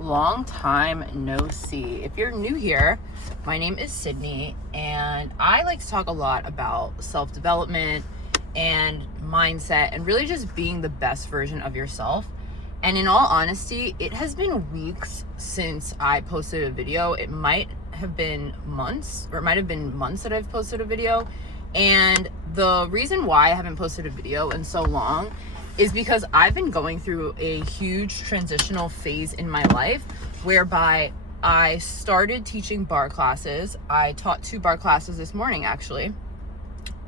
Long time no see. If you're new here, my name is Sydney, and I like to talk a lot about self-development and mindset and really just being the best version of yourself. And in all honesty, it has been weeks since I posted a video. It might have been months, or it might have been months that I've posted a video. And the reason why I haven't posted a video in so long is because I've been going through a huge transitional phase in my life whereby I started teaching bar classes. I taught 2 bar classes this morning, actually.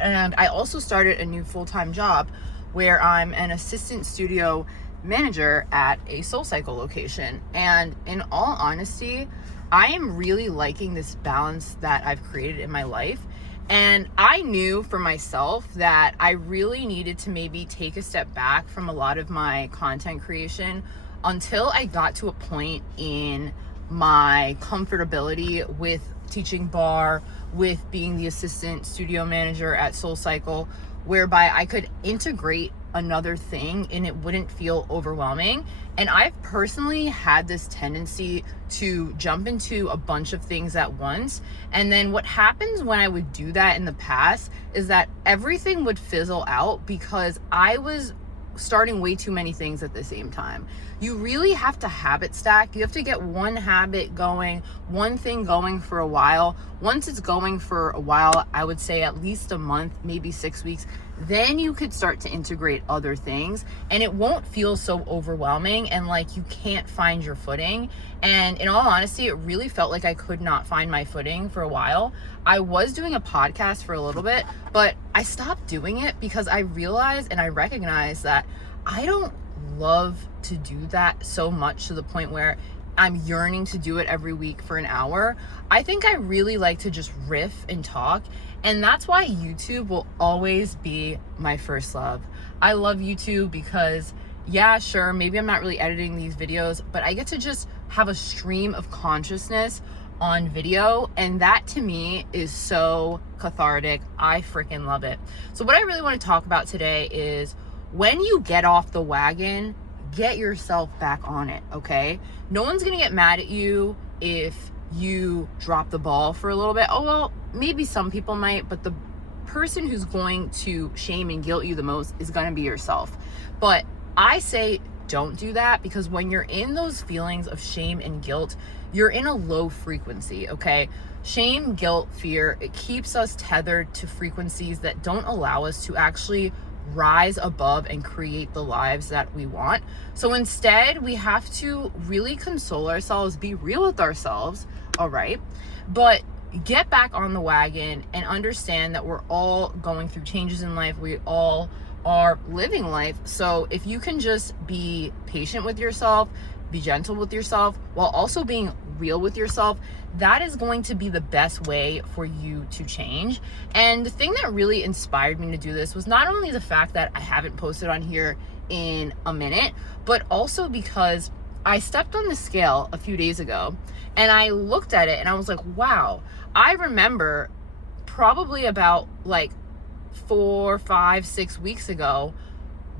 And I also started a new full-time job where I'm an assistant studio manager at a SoulCycle location. And in all honesty, I am really liking this balance that I've created in my life. And I knew for myself that I really needed to maybe take a step back from a lot of my content creation until I got to a point in my comfortability with teaching bar, with being the assistant studio manager at SoulCycle, whereby I could integrate another thing and it wouldn't feel overwhelming. And I've personally had this tendency to jump into a bunch of things at once. And then what happens when I would do that in the past is that everything would fizzle out because I was starting way too many things at the same time. You really have to habit stack. You have to get one habit going, one thing going for a while. Once it's going for a while, I would say at least a month, maybe 6 weeks, then you could start to integrate other things and it won't feel so overwhelming and like you can't find your footing. And in all honesty, it really felt like I could not find my footing for a while. I was doing a podcast for a little bit, but I stopped doing it because I realized and I recognized that I don't love to do that so much to the point where I'm yearning to do it every week for an hour. I think I really like to just riff and talk. And that's why YouTube will always be my first love. I love YouTube because, yeah, sure, maybe I'm not really editing these videos, but I get to just have a stream of consciousness on video. And that to me is so cathartic. I freaking love it. So what I really want to talk about today is when you get off the wagon, get yourself back on it, okay? No one's gonna get mad at you if you drop the ball for a little bit. Oh, well, maybe some people might, but the person who's going to shame and guilt you the most is gonna be yourself. But I say don't do that because when you're in those feelings of shame and guilt, you're in a low frequency, okay? Shame, guilt, fear, it keeps us tethered to frequencies that don't allow us to actually rise above and create the lives that we want. So instead, we have to really console ourselves, be real with ourselves, all right? But get back on the wagon and understand that we're all going through changes in life. We all are living life. So if you can just be patient with yourself, be gentle with yourself, while also being real with yourself, that is going to be the best way for you to change. And the thing that really inspired me to do this was not only the fact that I haven't posted on here in a minute, but also because I stepped on the scale a few days ago and I looked at it and I was like, wow, I remember probably about like 4, 5, 6 weeks ago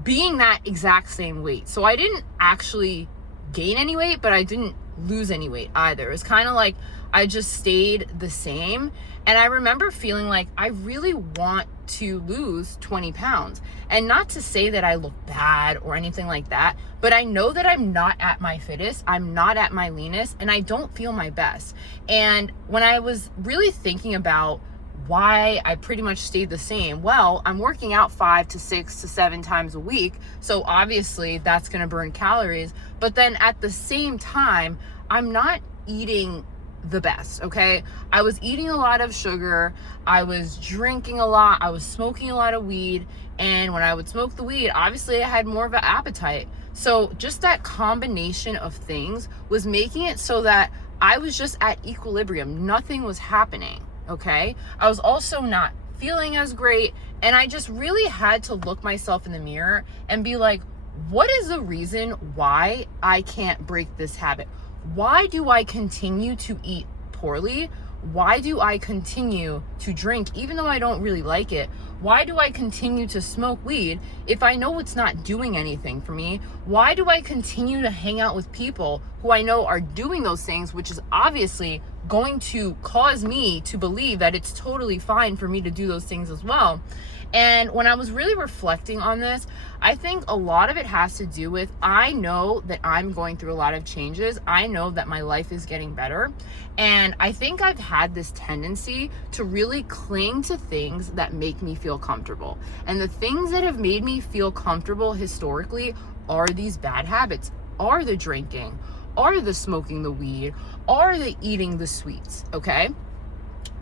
being that exact same weight. So I didn't actually gain any weight, but I didn't lose any weight either. It was kind of like I just stayed the same. And I remember feeling like I really want to lose 20 pounds. And not to say that I look bad or anything like that, but I know that I'm not at my fittest, I'm not at my leanest, and I don't feel my best. And when I was really thinking about why I pretty much stayed the same, well, I'm working out 5 to 6 to 7 times a week. So obviously that's going to burn calories. But then at the same time, I'm not eating the best, okay? I was eating a lot of sugar. I was drinking a lot. I was smoking a lot of weed. And when I would smoke the weed, obviously I had more of an appetite. So just that combination of things was making it so that I was just at equilibrium. Nothing was happening. Okay, I was also not feeling as great, and I just really had to look myself in the mirror and be like, what is the reason why I can't break this habit? Why do I continue to eat poorly Why do I continue to drink even though I don't really like it? Why do I continue to smoke weed if I know it's not doing anything for me? Why do I continue to hang out with people who I know are doing those things, which is obviously going to cause me to believe that it's totally fine for me to do those things as well? And when I was really reflecting on this, I think a lot of it has to do with, I know that I'm going through a lot of changes. I know that my life is getting better. And I think I've had this tendency to really cling to things that make me feel comfortable. And the things that have made me feel comfortable historically are these bad habits, are the drinking, are the smoking the weed, are the eating the sweets, okay?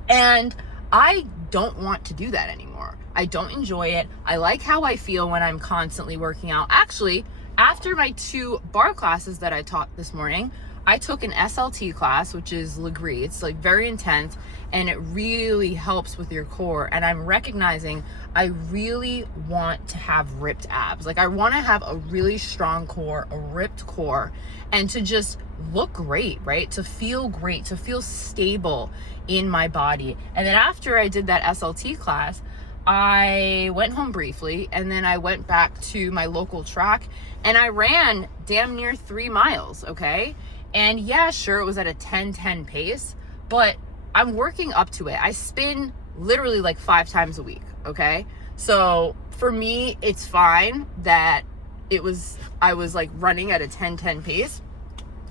And I don't want to do that anymore. I don't enjoy it. I like how I feel when I'm constantly working out. Actually, after my 2 bar classes that I taught this morning, I took an SLT class, which is Legree. It's like very intense and it really helps with your core. And I'm recognizing I really want to have ripped abs. Like I want to have a really strong core, a ripped core, and to just look great, right? To feel great, to feel stable in my body. And then after I did that SLT class, I went home briefly and then I went back to my local track and I ran damn near 3 miles, okay? And yeah, sure, it was at a 10:10 pace, but I'm working up to it. I spin literally like 5 times a week, okay? So for me, it's fine that I was like running at a 10:10 pace.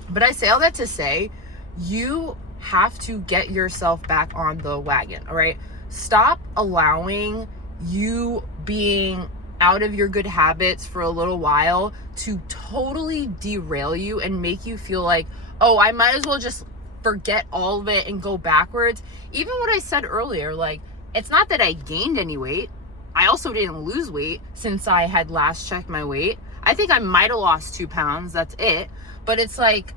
But I say all that to say, you have to get yourself back on the wagon, all right? Stop allowing you being out of your good habits for a little while to totally derail you and make you feel like, oh, I might as well just forget all of it and go backwards. Even what I said earlier, like, it's not that I gained any weight. I also didn't lose weight since I had last checked my weight. I think I might have lost 2 pounds. That's it. But it's like,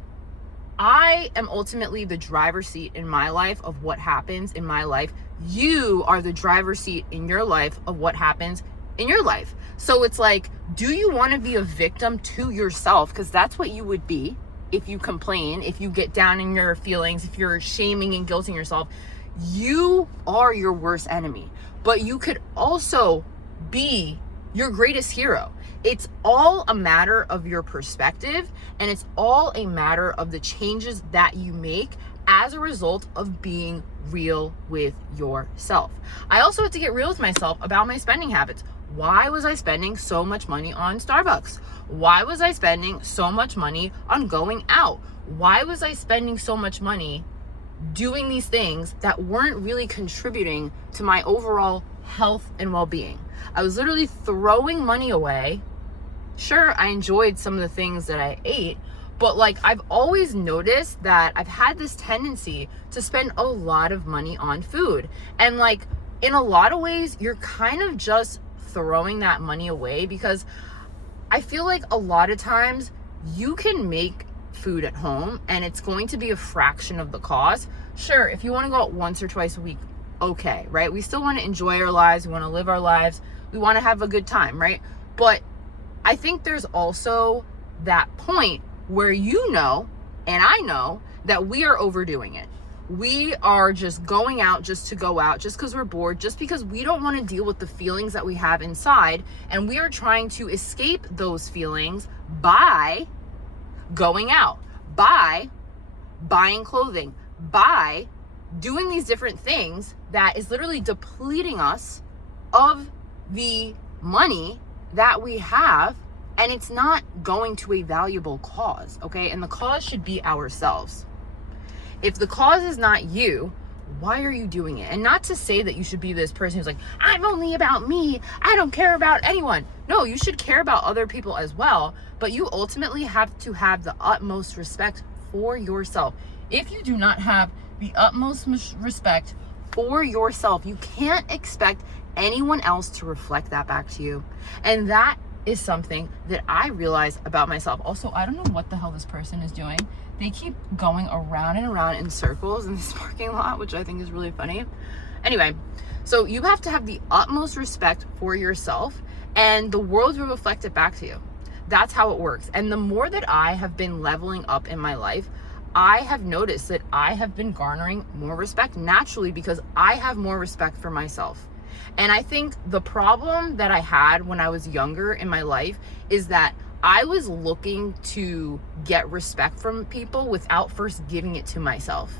I am ultimately the driver's seat in my life of what happens in my life. You are the driver's seat in your life of what happens in your life. So it's like, do you want to be a victim to yourself? Because that's what you would be if you complain, if you get down in your feelings, if you're shaming and guilting yourself. You are your worst enemy. But you could also be your greatest hero. It's all a matter of your perspective, and it's all a matter of the changes that you make as a result of being real with yourself. I also had to get real with myself about my spending habits. Why was I spending so much money on Starbucks? Why was I spending so much money on going out? Why was I spending so much money doing these things that weren't really contributing to my overall health and well-being? I was literally throwing money away. Sure, I enjoyed some of the things that I ate, but like I've always noticed that I've had this tendency to spend a lot of money on food. And like in a lot of ways, you're kind of just throwing that money away, because I feel like a lot of times you can make food at home and it's going to be a fraction of the cost. Sure, if you want to go out once or twice a week, okay, right? We still want to enjoy our lives. We want to live our lives. We want to have a good time, right? But I think there's also that point where you know, and I know, that we are overdoing it. We are just going out just to go out, just because we're bored, just because we don't want to deal with the feelings that we have inside. And we are trying to escape those feelings by going out, by buying clothing, by doing these different things that is literally depleting us of the money that we have, and it's not going to a valuable cause, okay? And the cause should be ourselves. If the cause is not you, why are you doing it? And not to say that you should be this person who's like, I'm only about me, I don't care about anyone. No, you should care about other people as well, but you ultimately have to have the utmost respect for yourself. If you do not have the utmost respect for yourself, you can't expect anyone else to reflect that back to you. And that is something that I realize about myself. Also, I don't know what the hell this person is doing. They keep going around and around in circles in this parking lot, which I think is really funny. Anyway, so you have to have the utmost respect for yourself, and the world will reflect it back to you. That's how it works. And the more that I have been leveling up in my life, I have noticed that I have been garnering more respect naturally because I have more respect for myself. And I think the problem that I had when I was younger in my life is that I was looking to get respect from people without first giving it to myself.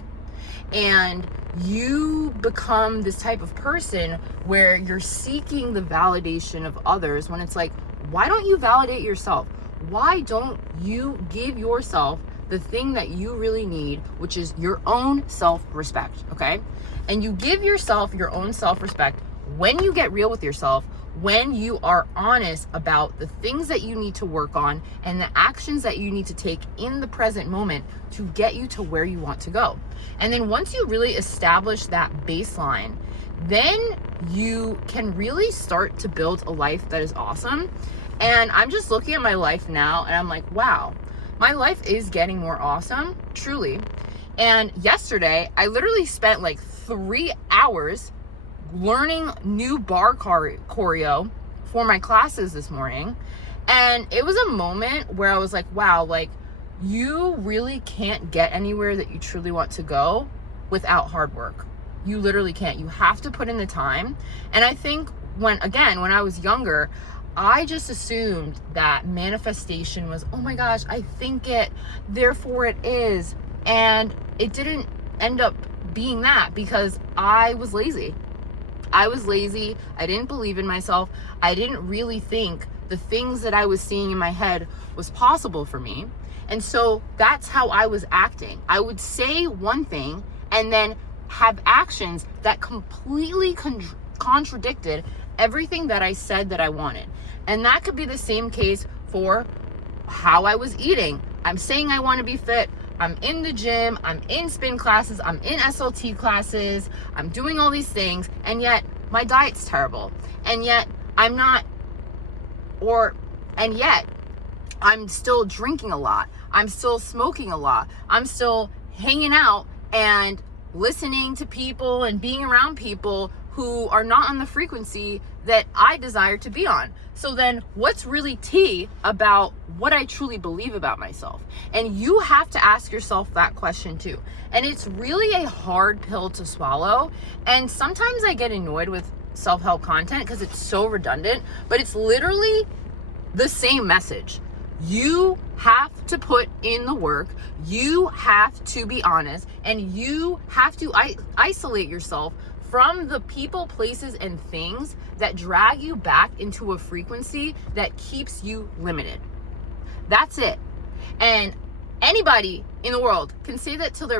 And you become this type of person where you're seeking the validation of others when it's like, why don't you validate yourself? Why don't you give yourself the thing that you really need, which is your own self-respect, okay? And you give yourself your own self-respect when you get real with yourself, when you are honest about the things that you need to work on and the actions that you need to take in the present moment to get you to where you want to go. And then once you really establish that baseline, then you can really start to build a life that is awesome. And I'm just looking at my life now and I'm like, wow, my life is getting more awesome, truly. And yesterday, I literally spent like 3 hours learning new bar choreo for my classes this morning. And it was a moment where I was like, wow, like you really can't get anywhere that you truly want to go without hard work. You literally can't. You have to put in the time. And I think when I was younger, I just assumed that manifestation was, oh my gosh, I think it, therefore it is. And it didn't end up being that because I was lazy. I didn't believe in myself. I didn't really think the things that I was seeing in my head was possible for me. And so that's how I was acting. I would say one thing and then have actions that completely contradicted everything that I said that I wanted. And that could be the same case for how I was eating. I'm saying I want to be fit. I'm in the gym, I'm in spin classes, I'm in SLT classes, I'm doing all these things, and yet my diet's terrible. And yet I'm still drinking a lot. I'm still smoking a lot. I'm still hanging out and listening to people and being around people who are not on the frequency that I desire to be on. So then what's really tea about what I truly believe about myself? And you have to ask yourself that question too. And it's really a hard pill to swallow. And sometimes I get annoyed with self-help content because it's so redundant, but it's literally the same message. You have to put in the work, you have to be honest, and you have to isolate yourself from the people, places, and things that drag you back into a frequency that keeps you limited. That's it. And anybody in the world can say that till they're